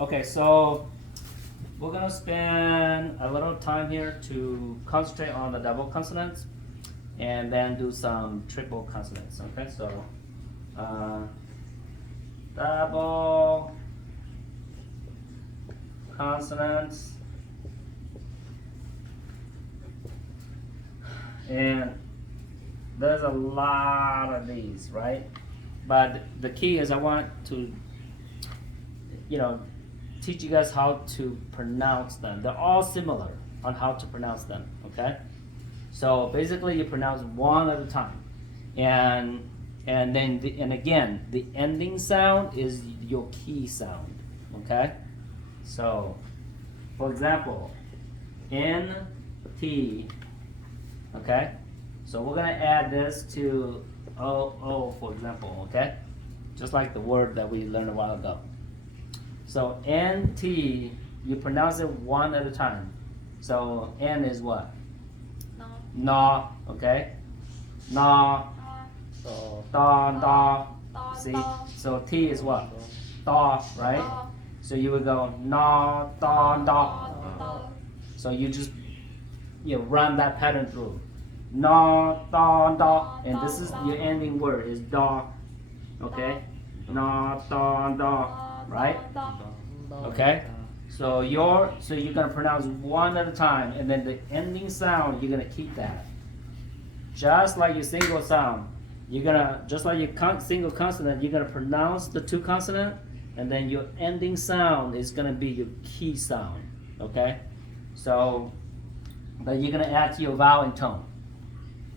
Okay, so we're gonna spend a little time here to concentrate on the double consonants and then do some triple consonants. Okay, so double consonants, and there's a lot of these, right? But the key is I want to, teach you guys how to pronounce them. They're all similar on how to pronounce them, okay? So basically you pronounce one at a time. And then again, the ending sound is your key sound, okay? So for example, N T, okay? So we're gonna add this to O, for example, okay? Just like the word that we learned a while ago. So NT, you pronounce it one at a time. So N is what? No. Na, okay? Na, da, da. See? So T is what? Da, right? So you would go na, da, da. So you just run that pattern through. Na, da, da. And this is your ending word is da. Okay? Na, da, da. Right? Okay? So you're gonna pronounce one at a time, and then the ending sound you're gonna keep that. Just like your single sound, just like your single consonant, you're gonna pronounce the two consonant, and then your ending sound is gonna be your key sound. Okay? So then you're gonna add to your vowel and tone.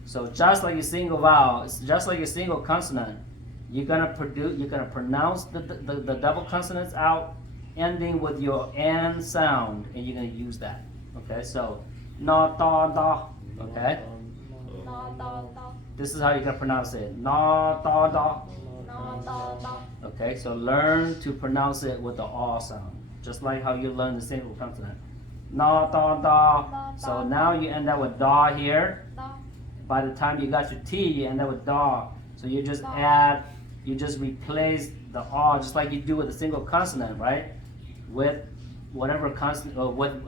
So just like your single vowel, just like your single consonant, you're gonna pronounce the double consonants out, ending with your N sound, and you're gonna use that. Okay, so na da da. Okay, this is how you're gonna pronounce it. Na da da. Okay, so learn to pronounce it with the R sound, just like how you learn the single consonant. Na da da. So now you end up with da here. By the time you got your T, you end up with da. So you just replace the R just like you do with a single consonant, right? With whatever consonant or with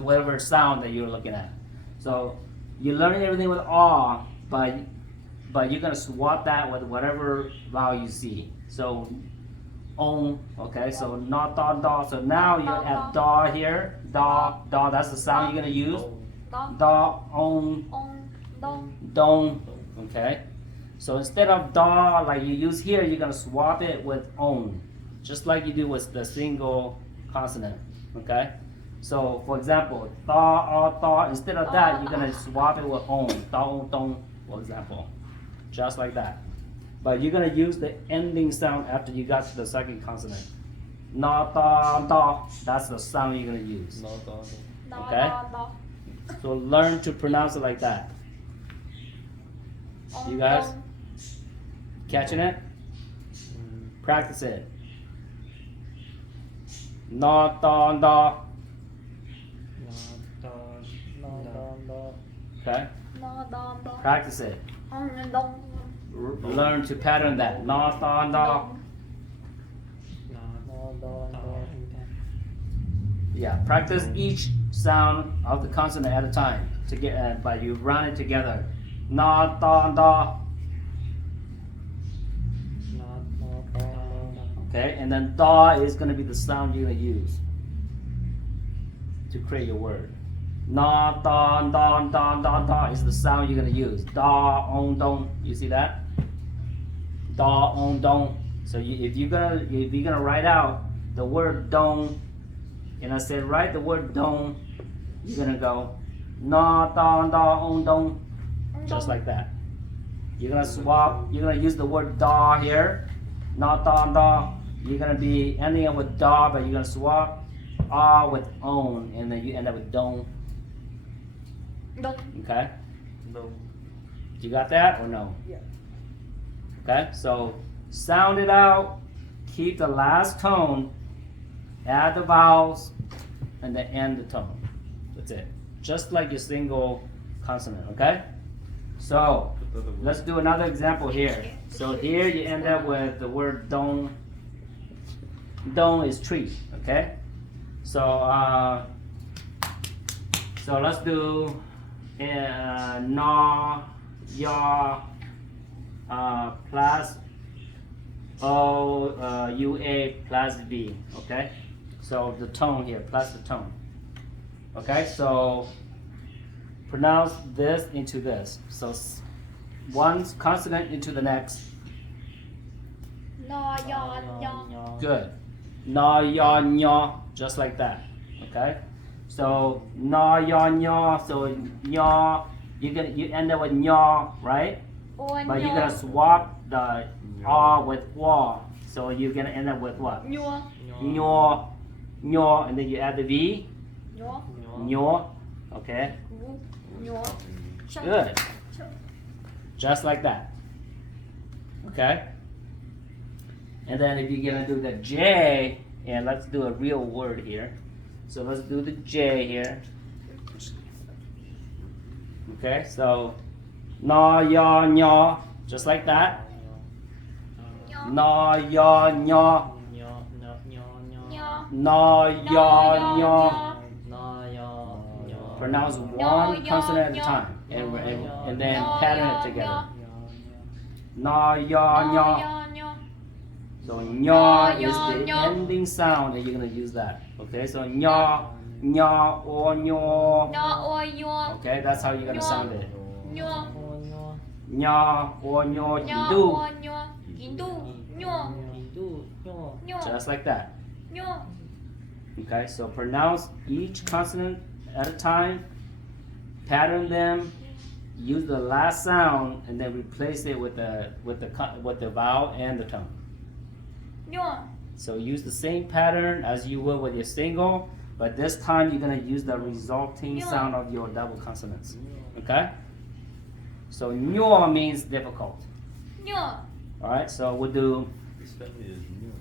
whatever sound that you're looking at. So you're learning everything with R, but you're gonna swap that with whatever vowel you see. So on, okay, so na da da. So now you add da here, da da. That's the sound you're gonna use. Da on don. Okay. So instead of da like you use here, you're gonna swap it with on, just like you do with the single consonant. Okay. So for example, da. Instead of that, you're gonna swap it with on, don, for example, just like that. But you're gonna use the ending sound after you got to the second consonant. Na da. That's the sound you're gonna use. Okay. So learn to pronounce it like that. You guys catching it? Practice it. Na da da. Okay? Practice it. Learn to pattern that. Na da da. Yeah, practice each sound of the consonant at a time to get but you run it together. Na da da. Okay, and then da is going to be the sound you're going to use to create your word. Na da is the sound you're going to use. Da on don. You see that? Da on don. So if you're gonna write out the word don, and I said write the word don, you're gonna go na da on don, just like that. You're gonna swap. You're gonna use the word da here, na da. You're gonna be ending up with da, but you're gonna swap with on, and then you end up with don. Okay. You got that or no? Yeah. Okay. So sound it out. Keep the last tone. Add the vowels, and then end the tone. That's it. Just like your single consonant. Okay. So let's do another example here. So here you end up with the word don. Dong is tree. Okay. So let's do na, ya, plus o, ua plus v. Okay. So the tone here plus the tone. Okay. So pronounce this into this. So one consonant into the next. No, yo, yo. Good. Na, ya, nya, just like that. Okay. So na, ya, nya. So nya, you end up with nya, right? Oh, But you're gonna swap the a with wa. So you're gonna end up with what? Nhua. Nyo, nyo, and then you add the v. Nhua. Nyo. Okay. Nhua. Good. Just like that. Okay. And then if you're gonna do the J, and let's do a real word here. So let's do the J here. Okay, so na, ya, nya, just like that. Na, ya, nya, na, ya, nya. Pronounce one consonant at a time, and then pattern it together. Na, ya, nya. So nya is the ending sound, and you're gonna use that. Okay, so nya, nya, o, nyo. Okay, that's how you're gonna sound it. Nya, o, nyo, just like that. Okay, so pronounce each consonant at a time, pattern them, use the last sound, and then replace it with the vowel and the tone. So use the same pattern as you would with your single, but this time you're gonna use the resulting sound of your double consonants. Okay? So nyo means difficult. Alright, so we'll do This family is new.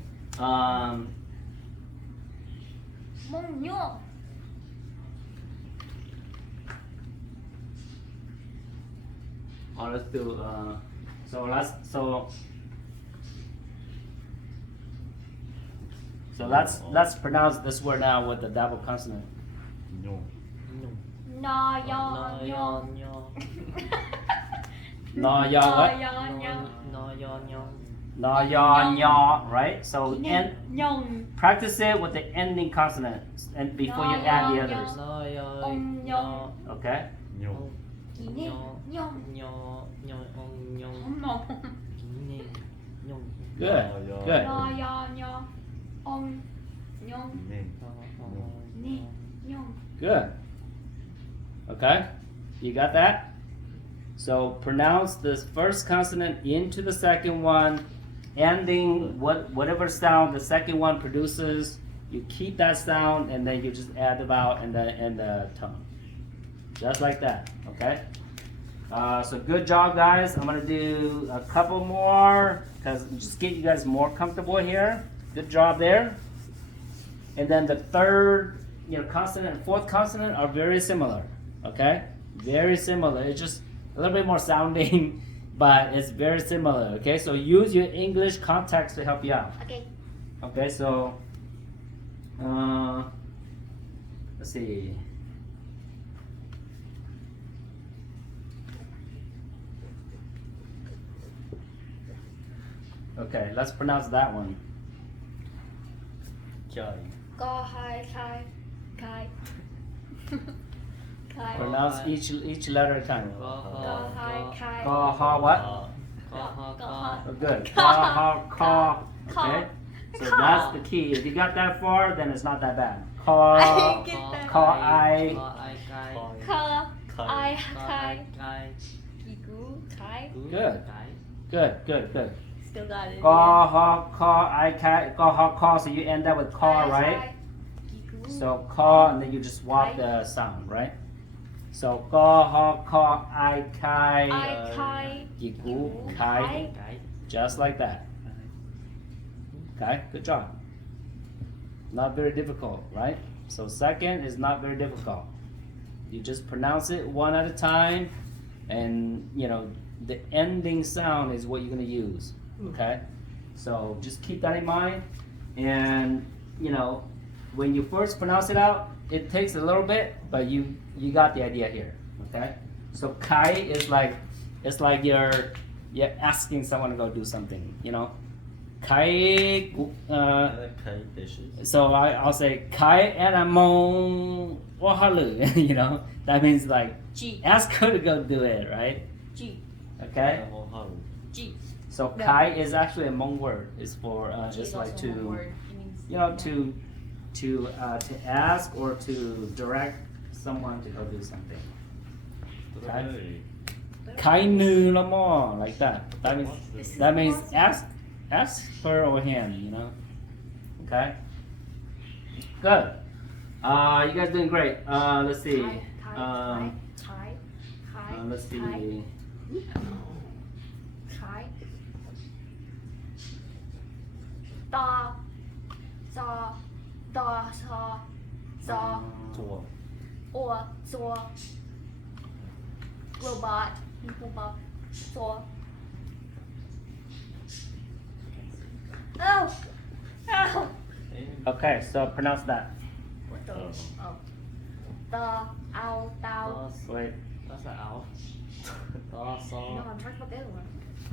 let's do let's pronounce this word now with the double consonant. No. No, yo, yo. Na, ya, what? Na, ya, nya, right? So practice it with the ending consonant and before you add the others. Okay? No. Good. Good. Name. Good. Okay? You got that? So pronounce this first consonant into the second one, ending whatever sound the second one produces. You keep that sound, and then you just add the vowel and the tone, just like that. Okay. So good job, guys. I'm gonna do a couple more because just get you guys more comfortable here. Good job there. And then the third, consonant and fourth consonant are very similar. Okay, very similar. It's just a little bit more sounding, but it's very similar. Okay, so use your English context to help you out. Okay. Okay, so let's see. Okay, let's pronounce that one. Go high, kai, kai. Kai. Pronounce each letter at a time. Go high, kai. Ka, ha, what? Go high. Oh, good. Ka, ha, ka. Okay. So that's the key. If you got that far, then it's not that bad. I Ka, get that. ka, I. Ka, I, kai. Kiku, kai. Good. Still got it. Ka, ha, ka, I, ka, ka, ha, ka. So you end up with ka, right? Kiku. So ka, and then you just swap the sound, right? So ka, ha, ka, I, kai. I, kai. Kiku, kai. Just like that. Okay, good job. Not very difficult, right? So second is not very difficult. You just pronounce it one at a time, and the ending sound is what you're gonna use. Okay, so just keep that in mind. and you know, when you first pronounce it out, it takes a little bit, but you got the idea here. Okay, so kai is like, it's like you're asking someone to go do something. You know, kai. Kai dishes. So I'll say kai Hmong wahalu. You know, that means like G. ask her to go do it, right? G. Okay. G. So No. kai is actually a Hmong word. It's for G it's is like also one to, word. It means you know, to ask or to direct someone to go do something. Okay. Kai nu lamo, like that. That means ask her or him. You know. Okay. Good. You guys doing great. Let's see. Let's see. Khai. Da. Za. Da. Sa. Za. Tor. Or. Zor. Robot. Puab. Zor. Oh. Oh. Okay, so pronounce that. What the? Oh. Oh. Da. Ow. Tao. Wait. That's an owl. Da, saw, No, I'm talking about the other one.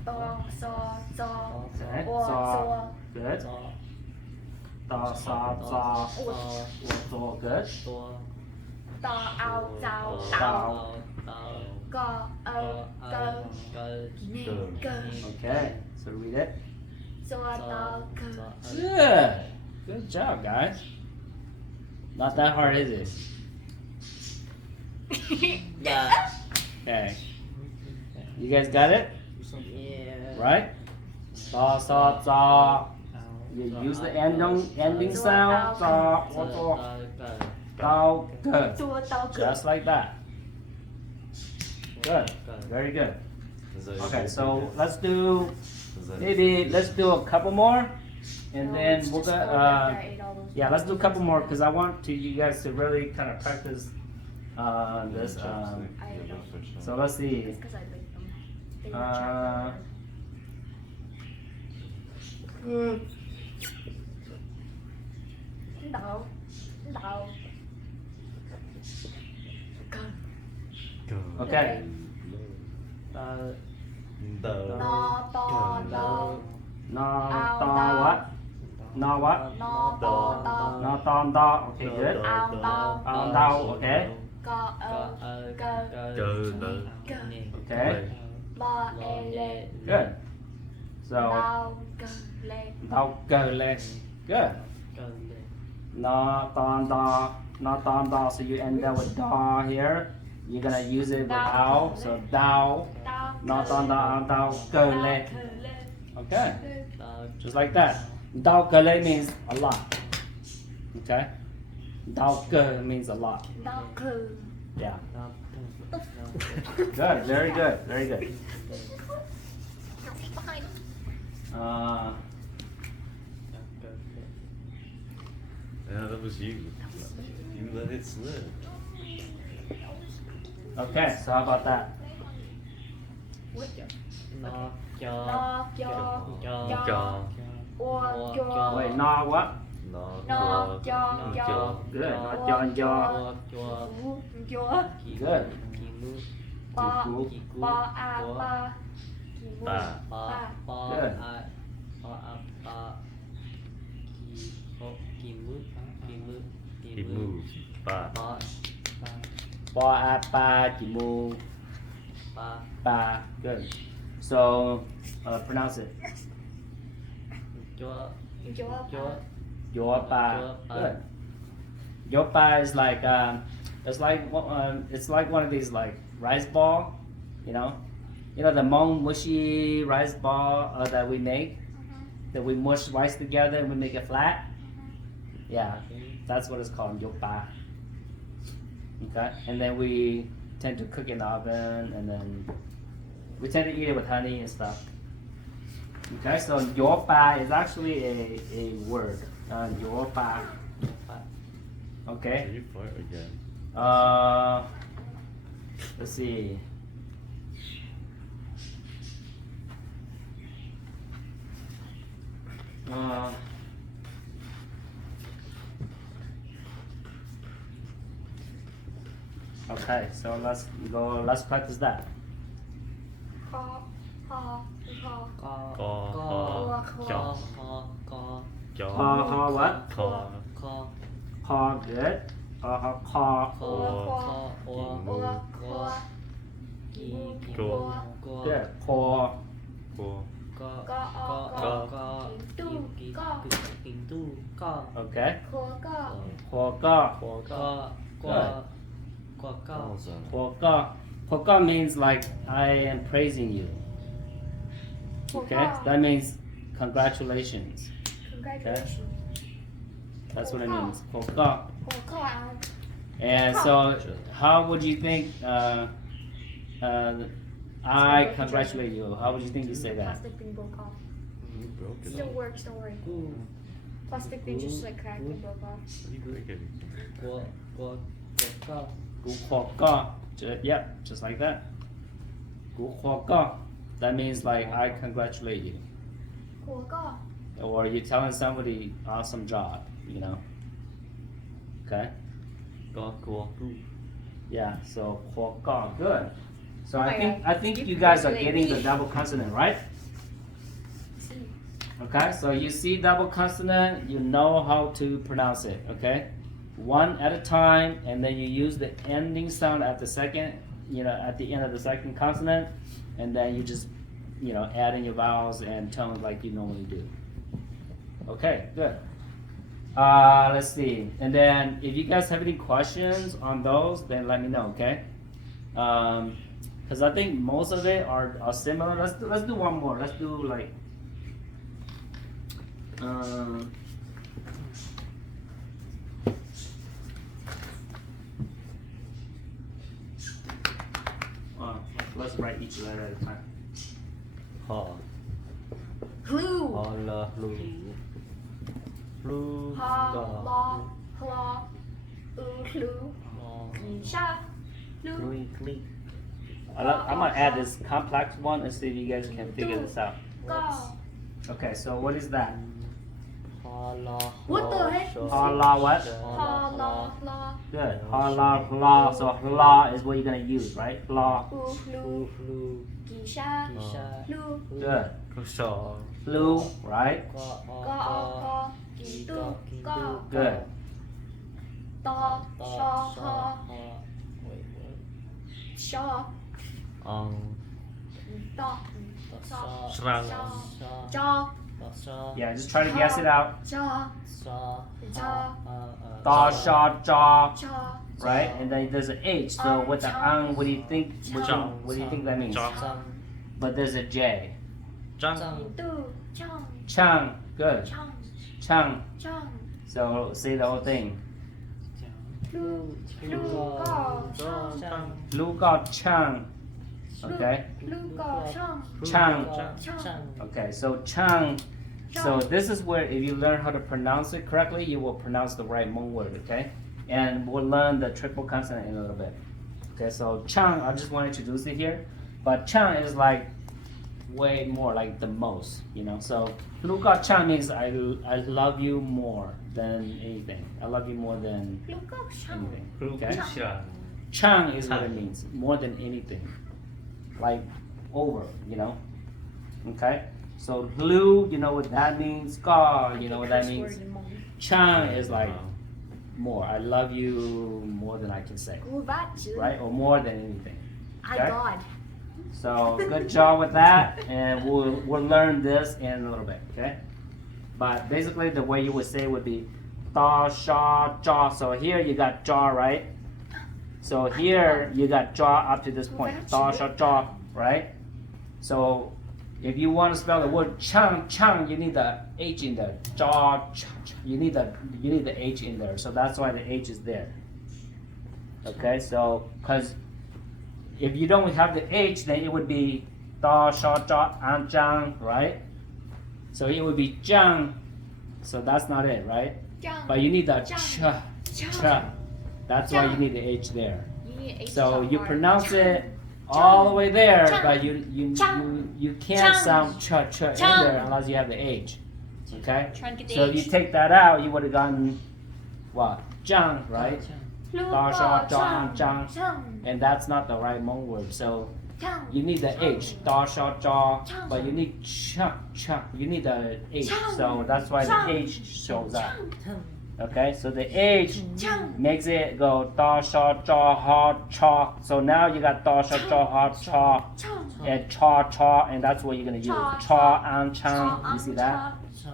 Da. Sa. Za. Okay. Or. Saw. Zor. Good. saw, Da sa za. saw, Or good. tor, Da. Ow. Tao. Tao. tao, tao, Go. O. Go. go, Go. Okay. So read it. Zor. Da. Go. Good. Good job, guys. Not that hard, is it? Yeah. Okay. You guys got it? Yeah. Right? Da sa za. You use the ending sound. Za. Or Go, Dao. Good. Zor. Tao. Go. Just like that. Good. go. Very good. Is that Okay, your so favorite? let's do Is that- maybe let's do a couple more, and No, then it's we'll just go. going after I ate all those Yeah, let's do a vegetables. couple more because I want to you guys to really kind of practice this. Chopstick. I Yeah, don't. that's for sure. So let's see. It's because I baked them. They were Uh, chocolate. No. No. Go. Go. Okay. Da, Do. No. Da. No. Na ta what? Na what? No. Da. Da. Na ta da. Okay, good. Ow. Dao. Ow, dao, okay. Go. go, O. go, Go. go, Go. Okay. La. E. Le. Good. So Dao. Go. Le. dao go le. Good. go, Na ta da. Na ta da. So you end up with da here. You're gonna use it with ow. So dao. Dao. Na ta da dao go le. Go. Le. Okay. da, Just like that. Dao ge le means a lot. Okay. Dao ge means a lot. Dao. Go. Yeah. da, Good. Very good. Very good. Uh, Yeah, that was you. You let it slip. okay. So how about that? no, cho, No. Yo. cho, Yo. Or. Yo. Wait. Na what? No. No. Yo. Yo. Good. Or. Not John Yo. cho, Yo. Good. kỳ mưu, Ba. Cool. kỳ cú, Ba. A. của, Ba. Ba. ba, ba, Good. a, ba, kỳ, ho, kỳ mưu, kỳ mưu, He moved. Ba. ba, ba, Ba a ba ji mu ba, ba. Good. So pronounce it. cho, Yo. cho, Your ba. Good. Your ba is like it's like one of these like rice ball, you know the Hmong mushy rice ball that we make, that we mush rice together and we make it flat. Yeah, that's what it's called, yopa. Okay, and then we tend to cook in the oven, and then we tend to eat it with honey and stuff. Okay, so yopa is actually a word. Yopa. ba, Okay. Can you fart again? Let's see. Okay, so let's practice that. คอฮอคอ ก็ ก็ ก็ จอ ก็ จอ Ha what? คอ ก็ Ha good. Ha ก็ ha ก็โอ อัว ก็ คัว กี ก็ ก็ good. Po โก ก็ ก็ออ ก็ ก็ ก็ กินตู้ก็ กินตู้ก็ okay. คัวก็ Po ga. ก็ก็ Po ga. Po ga means like I am praising you. คัว Okay, that means congratulations. congratulations That's what it means. Po ga. คัวก็ And so, how would you think? I congratulate you. How would you think you say that? plastic thing broke off You broke it still off. works don't worry plastic thing just like cracked and broke off You break it. ก็ Gu kwa ga. Yep, just like that. Gu kwa ga. That means like I congratulate you. คัวก็ Or you're telling somebody awesome job, you know. Okay? ก็กลัว Yeah, so kwa ga, good. So Oh I my think God. I think You you guys are congratulate getting me. the double consonant, right? see Okay, so you see double consonant, you know how to pronounce it, okay? One at a time, and then you use the ending sound at the second, at the end of the second consonant, and then you just, add in your vowels and tones like you normally do. Okay, good. Let's see. And then if you guys have any questions on those, then let me know, okay? Because I think most of it are similar. Let's do one more. Let's do like. Let's write each letter at a time. พอ clue พอละลูลู ฮอ ก็ ลอฮลอคลูกีชาลู คลุยคลิก I'm gonna add this complex one and see if you guys can figure this out. ก็ Okay, so what is that? พอลอ What the heck? Ha la what? ฮอลอลอ Good. Ha la la. So la is what you're gonna use, right? La. อูลู ลู กีชา กีชา ลู Good. ก็ชอ Lu, right? ก็อ ก็ออก็กีตูก็ Good. ตอชอฮอชอ อัง ตอชอ ชรัง ชอ ชอ จอ ชอ Yeah, just try to guess it out. ชอ ชอ Da, sha, jaw, ชอ right? And then there's an H. So with the ang, what do you think? What do you think that means? จัง จัง But there's a J. จัง จัง ตูช่อง Chang. Good. ช่อง Chang. ช่อง So say the whole thing. ลูลูก็ช่อง จัง Lu ga chang. Okay. ลูก็ช่อง Chang. จัง Okay. So chang. So this is where if you learn how to pronounce it correctly, you will pronounce the right Hmong word. Okay. And we'll learn the triple consonant in a little bit. Okay. So chang. I just want to introduce it here, but chang is like way more like the most. So lu ga chang means I love you more than anything. I love you more than ลูกก็ช่อง anything. ครู Okay. ชรัง Chang is what it Chang. means, more than anything. Like over, Okay? So lu, you know what that means. Ga, you know what that means. Chang is like more. I love you more than I can say. กูบ้าจืด Right? Or more than anything. I Okay. God So good job with that. And we'll learn this in a little bit, okay? But basically the way you would say would be da, sha, jaw. So here you got jaw, right? So here you got jaw up to this point. Da, sha, jaw, right? So if you want to spell the word chang, you need the H in there. Jaw, you need the H in there. So that's why the H is there. Okay, so because if you don't have the H, then it would be da, sha, ja, an, jang, right? So it would be jang. So that's not it, right? จัง But you need the Jang. ch, ch. That's why you need the H there. So you pronounce it all the way there, Jang. but you can't Jang. sound ch in Jang. there unless you have the H. Okay? Trying to get the So if you H. take that out, you would have gotten what? Jang, right? Da, sha, ja, chang. Chang. And that's not the right Hmong word. So Chang. you need the H, da, sha, ja, but you need cha, cha. You need the H. So that's why the H shows up. Okay, so the H Chang. makes it go da, sha, ja, ha, cha. So now you got da, sha, ja, ha, cha, Chang. and cha, cha, and that's what you're gonna use. Cha, Cha, and chang. You see that? Chang.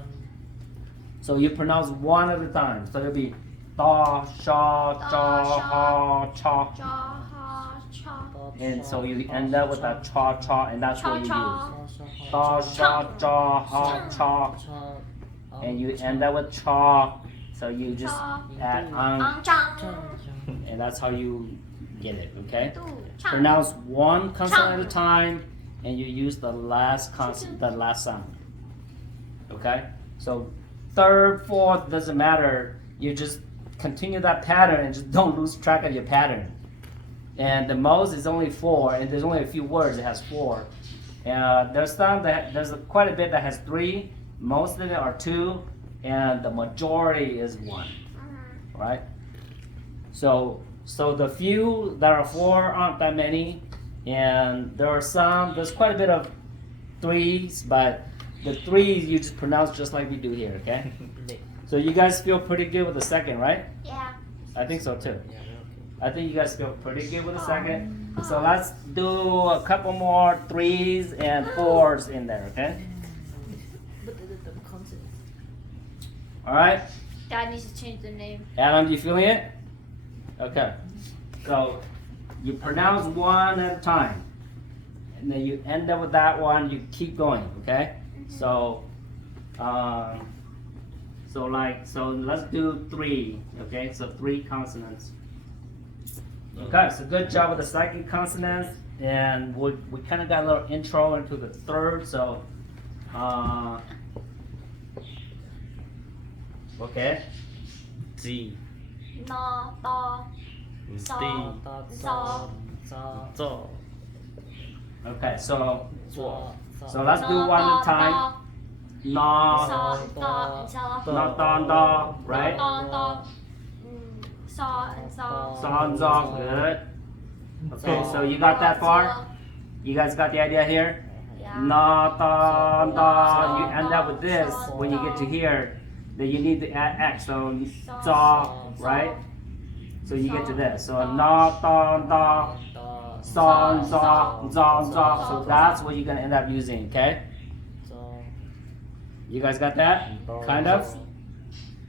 So you pronounce one at a time. So it'll be da, sha, ja, ha, cha. Ja, ha, cha. And so you end up with that cha, cha, and that's what you Cha, use. Da, sha, ja, ha, cha. And you end up with cha. So you just add Ang chang. and that's how you get it, okay? Tu, chang. Pronounce one consonant at a time, and you use the last consonant, the last sound. Okay? So third, fourth, doesn't matter. You just continue that pattern and just don't lose track of your pattern. And the most is only 4, and there's only a few words that has 4. There's some that there's quite a bit that has 3. Most of it are 2, and the majority is 1. Right? So the few that are 4 aren't that many, and there's quite a bit of 3s, but the 3s you just pronounce just like we do here, okay? So you guys feel pretty good with the second, right? Yeah. I think so too. I think you guys feel pretty good with the second. So let's do a couple more 3s and 4s in there, okay? Alright? Dad needs to change the name. Adam, you feeling it? Okay. So you pronounce one at a time. And then you end up with that one, you keep going, okay? So let's do 3, okay? So 3 consonants. Okay, so good job with the second consonants, and we kind of got a little intro into the third, so okay. G. No, to, so, so. Okay, so let's do one at a time. No, So, to, so. no, don, do, right? To. So and so. Son, zo, good. Okay, so you got that far? You guys got the idea here? Yeah. No, don, do. You end up with this when you get to here. Then you need to add X, so zo, right? So you get to this. So no, don, do. Son, zo, zo, zo. So that's what you're gonna end up using, okay? You guys got that? Kind of?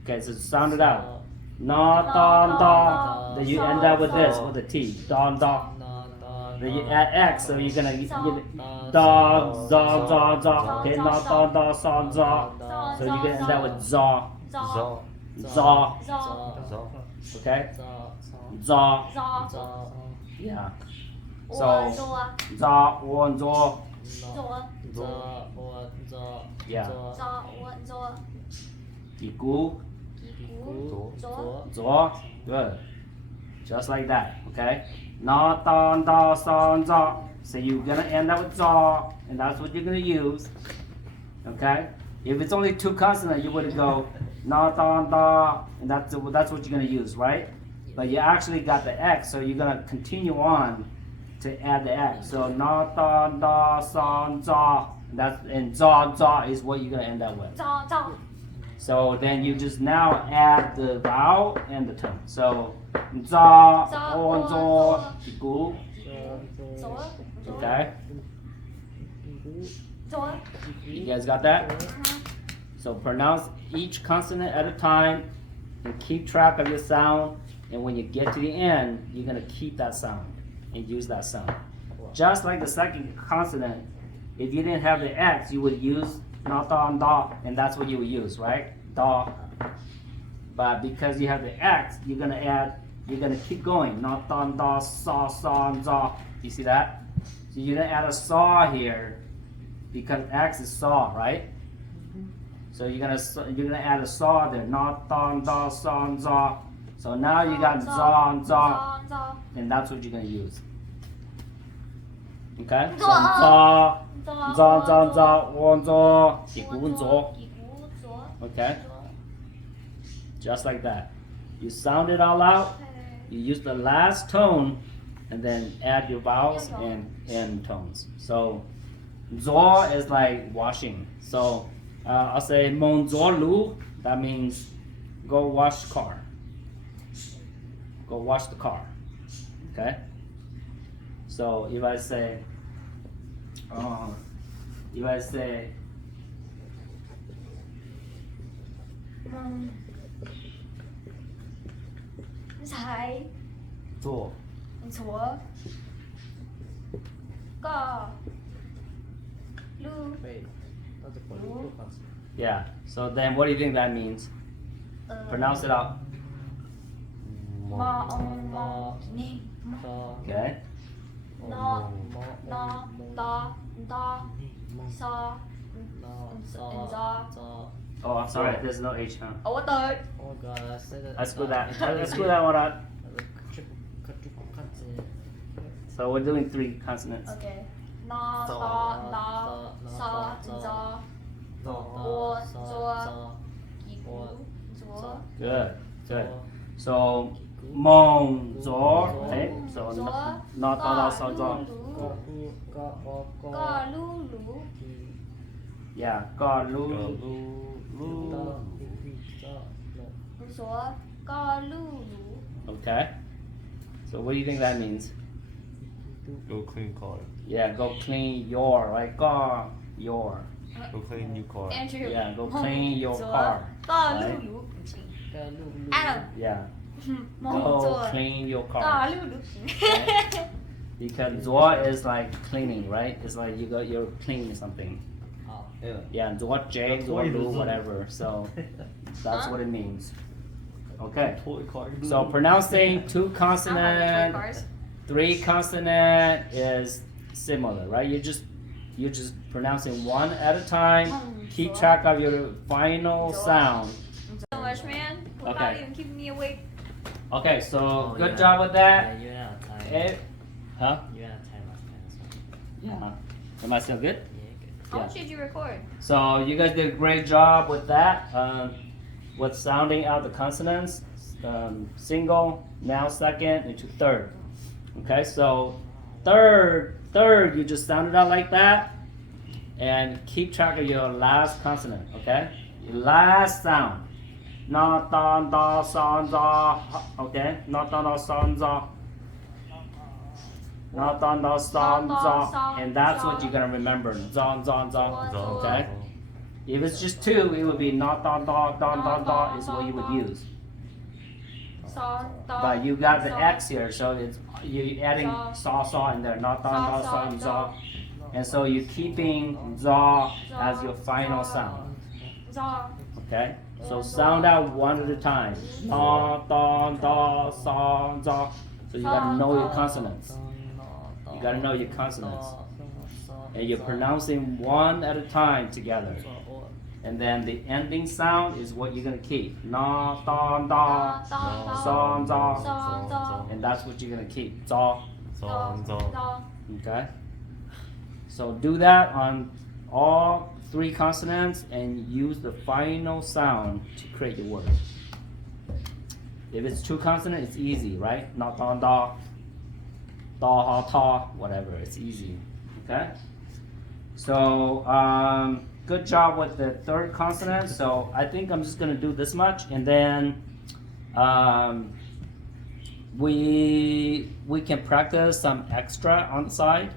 Okay, so sound it out. No, don, do. Then you end up with this, with a T. Don, do. Then you add X, so you're gonna get dog, zo, zo, zo. Okay, no, don, do, son, zo. So you're gonna end up with zo, Zo. zo. Zo. Okay? Zo. Yeah. So, zo, one, zo. Yeah. Igu, zo. Good. Just like that, okay? No, don, do, son, zo. So you're gonna end up with zo, and that's what you're gonna use. Okay? If it's only 2 consonants, you would go no, don, do, and that's what you're gonna use, right? But you actually got the X, so you're gonna continue on to add the X. So no, don, do, son, zo. And zo, zo is what you're gonna end up with. So then you just now add the vowel and the tone. So zo, on, zo, igu. Okay? You guys got that? So pronounce each consonant at a time and keep track of your sound. And when you get to the end, you're gonna keep that sound and use that sound. Just like the second consonant, if you didn't have the X, you would use na, da, and da, and that's what you would use, right? Da. But because you have the X, you're gonna keep going. Na, da, da, sa, sa, and za. You see that? So you're gonna add a saw here because X is saw, right? So you're gonna add a saw there. Na, da, da, sa, and za. So now you got za and za, and that's what you're gonna use. Okay? So za, za, za, za, on, za, igu, zo. Okay? Just like that. You sound it all out. You use the last tone and then add your vowels and end tones. So, zo is like washing. So, I'll say mon zo lu. That means go wash car. Go wash the car. Okay? So, if I say, Giải 做 chúa có lưu Wait, that's a political concept. Yeah. So then what do you think that means? Pronounce it out. mò ông mò nì To, Okay. no no to to so no, do so. Oh, I'm sorry. There's no H, huh? ủa tới Oh my god, I said that. Let's screw that. Let's screw that one up. Triple concept. So we're doing 3 consonants. ok no to no so do To, chúa kỳ cú chúa Good. Good. So mong zo. Okay. So chúa not all so zo. có lưu lú Yeah. Go lu Lu. chúa có lưu lú Okay. So what do you think that means? Go clean car. Yeah. Go clean your. Right. Go your. Go clean new car. Andrew Yeah. Go clean your chúa car. có lưu Right. lú Lu. Adam Yeah. mong Go chúa clean your có car. lưu lú Because zoa is like cleaning, right? It's like you're cleaning something. Oh. Yeah. Yeah, and zoa J, That's zoa what it lu, is. whatever. So that's Huh? what it means. Okay. Toy car. So pronouncing 2 I have consonant, toy cars. 3 consonant is similar, right? You're just pronouncing one at a time. Keep track of your final sound. So much, man. Without Okay. even keeping me awake. Okay, so Oh, good yeah. job with that. Yeah, you ran out of time. Huh? You ran out of time last time. So. Yeah. Am I still good? Yeah, good. How Yeah. much did you record? So you guys did a great job with that, with sounding out the consonants, single, now second, into third. Okay, so third, you just sound it out like that, and keep track of your last consonant. Okay, your last sound. Na ta da san za. Okay, na ta da san za. Na ta da san za, and that's what you're gonna remember. Zon zon za. Okay. If it's just 2, it would be na da da da da da is what you would use. So, But you got the X here, so it's you're adding saw in there. Na da da sa za, and so you're keeping za as your final sound. do. Okay. So sound out one at a time. Na da da sa za. So you gotta know your consonants. You gotta know your consonants. And you're pronouncing one at a time together. And then the ending sound is what you're gonna keep. Na, da, da, son, za. And that's what you're gonna keep. Za. Okay? So do that on all 3 consonants and use the final sound to create your word. If it's 2 consonants, it's easy, right? Na, da, da, ha, ta, whatever. It's easy. Okay? So, good job with the 3rd consonant. So I think I'm just gonna do this much, and then we can practice some extra on the side.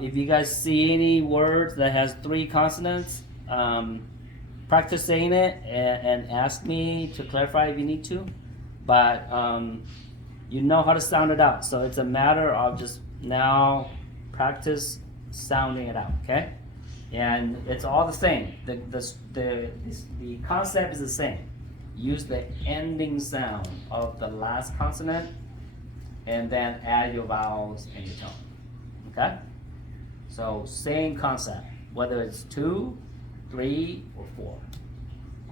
If you guys see any words that has 3 consonants, practice saying it and ask me to clarify if you need to. But you know how to sound it out, so it's a matter of just now practice sounding it out. Okay. And it's all the same. The concept is the same. Use the ending sound of the last consonant, and then add your vowels and your tone. Okay? So same concept, whether it's 2, 3, or 4.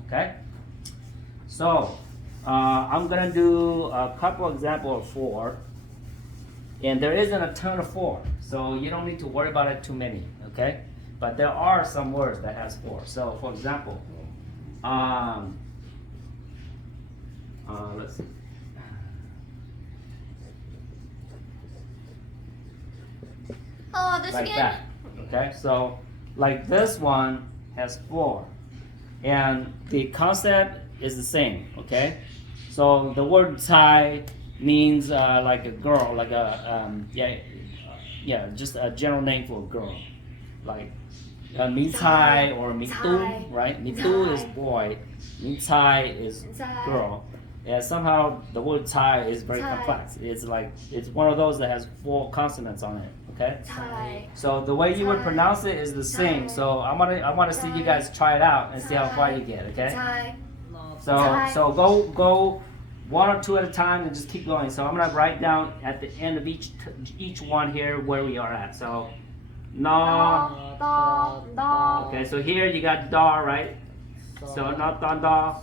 Okay? So I'm gonna do a couple examples of 4, and there isn't a ton of 4, so you don't need to worry about it too many. Okay? But there are some words that has 4. So, for example, let's see. Oh, this like again. that. Okay, so like this one has 4, and the concept is the same. Okay, so the word Thai means like a girl, like a just a general name for a girl, like Mi Thai or Mi Tu, Thai. right? Mi Tu is Thai. boy, Mi Thai is Thai. girl. Yeah, somehow the word Thai is very Thai. complex. It's like it's one of those that has 4 consonants on it. Okay. Thai. So the way you would Thai. pronounce it is the same. Thai. So I want to see you guys try it out and see how far you get. Okay. Thai. So Thai. so go 1 or 2 at a time and just keep going. So I'm gonna write down at the end of each one here where we are at. So na. Da. Da. Okay. So here you got da, right? So na da da.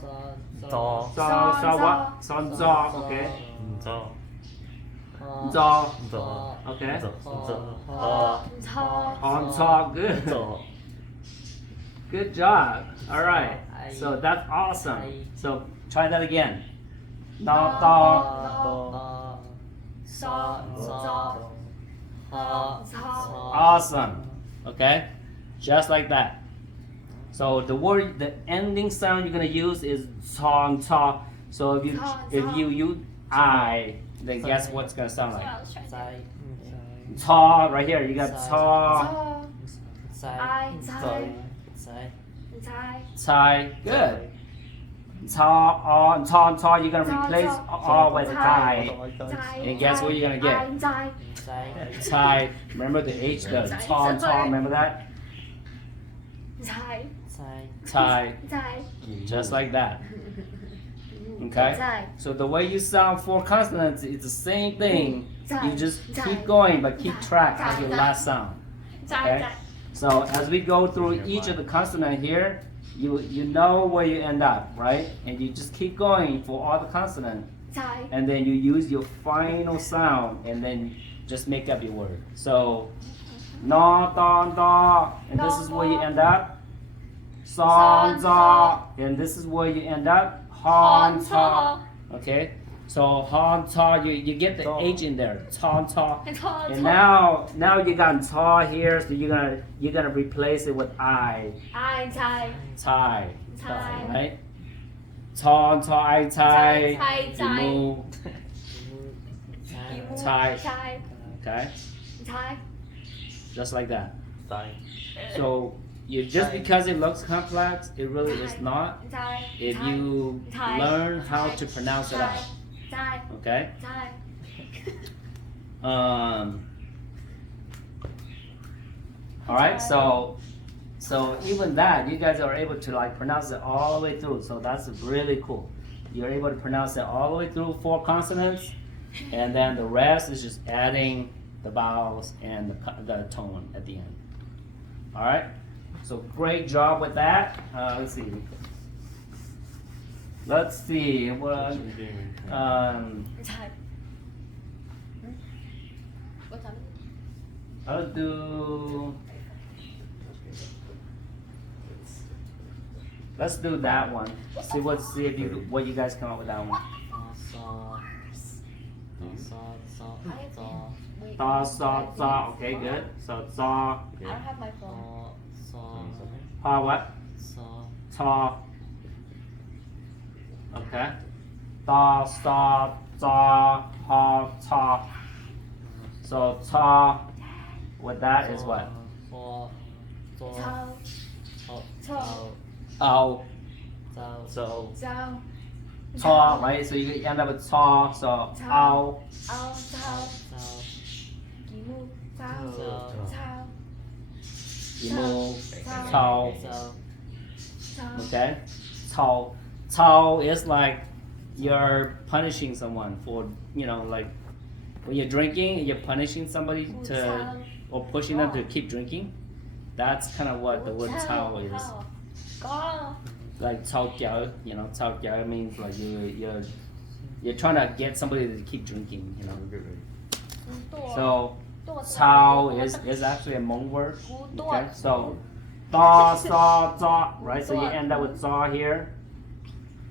Da. So what? Son za. Okay. Da. Za. Da. Okay. Da. Ta. On top. Good. Da. Good job. All right. So that's awesome. So try that again. Na da. Sa. Sa. Awesome. Okay. Just like that. So the ending sound you're gonna use is ta ta. So if you use I, then guess what's gonna sound like? Ta right here. You got ta. Tai. Good. Ta. You're gonna replace with tai. And guess what you're gonna get? Tai. Remember the H, the ta. Remember that? Tai. Just like that. Okay. So the way you sound 4 consonants, it's the same thing. You just keep going, but keep track of your last sound. Okay. So as we go through each of the consonant here, you know where you end up, right? And you just keep going for all the consonants, and then you use your final sound, and then just make up your word. So na da, and this is where you end up. San za, and this is where you end up. Han ta. Okay. So han ta, you get the H in there. Ta ta. And now you got ta here, so you're gonna replace it with I. Tai. Right? Ta tai tai. Hmoob. Tai. Okay. Just like that. Thai. So just because it looks complex, it really is not. If you learn how to pronounce it out. Okay. All right. So even that, you guys are able to like pronounce it all the way through. So that's really cool. You're able to pronounce it all the way through 4 consonants, and then the rest is just adding the vowels and the tone at the end. All right. So great job with that. Let's see. What? I'll do. Let's do that one. See what you guys come up with that one. Ta sa za. Okay, good. So za. I don't have my phone. Pa what? Ta. Okay. Ta sa za ha ta. So ta with that is what? Ow. So. Ta, right? So you end up with ta. So ow. Hmoob. Tao. Okay. Tao is like you're punishing someone for, like when you're drinking and you're punishing somebody or pushing them to keep drinking. That's kind of what the word tao is. Like tao jiao, tao jiao means like you're trying to get somebody to keep drinking, So tao is actually a Hmong word. Okay, so da sa za, right? So you end up with za here.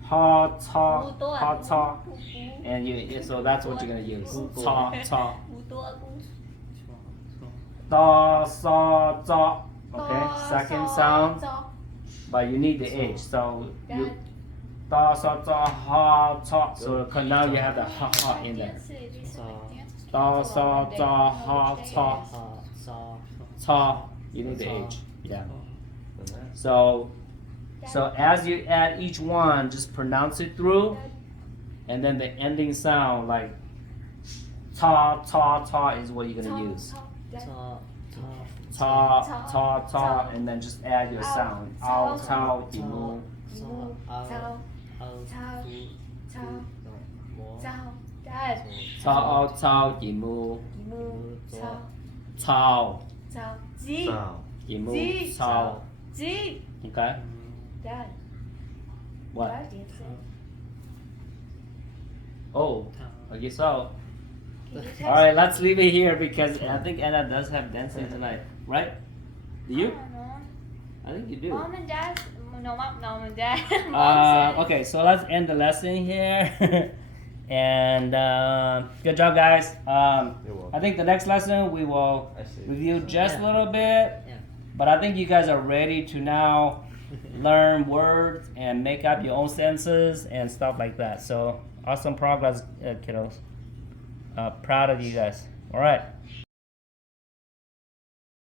Ha ta, and so that's what you're gonna use. Ta. Da, sa, za. Okay, Da, second sa, sound, za. but you need the H. So you Dad. da, sa, za, ha, ta. So now you have the ha, ha in there. Da, sa, za, ha, ta. Ha, sa, Ta. You need the H. Yeah. And that. So as you add each one, just pronounce it through, and then the ending sound like ta, ta, ta is what you're gonna use. ta, Ta, ta, ta, and then just add your sound. Ao, tao, imu. sa, ao, ao, tu, tu, mo, Dad. Ta, ao, tao, imu. Mu, sao, Tao, sao. G. Sao. imu, G. tao. G. Okay? Dad. What? What did you say? Oh, ta. okay, so. Can you text Alright, let's leave it here because I think Anna does have dancing tonight, right? Do you? I don't know. I think you do. Mom and Dad. No, Mom and Dad. Mom said. Okay, so let's end the lesson here. And good job, guys. You're welcome. I think the next lesson we will I see. review just a Yeah. little bit. Yeah. But I think you guys are ready to now learn words and make up your own sentences and stuff like that. So awesome progress, kiddos. Proud of you guys. All right.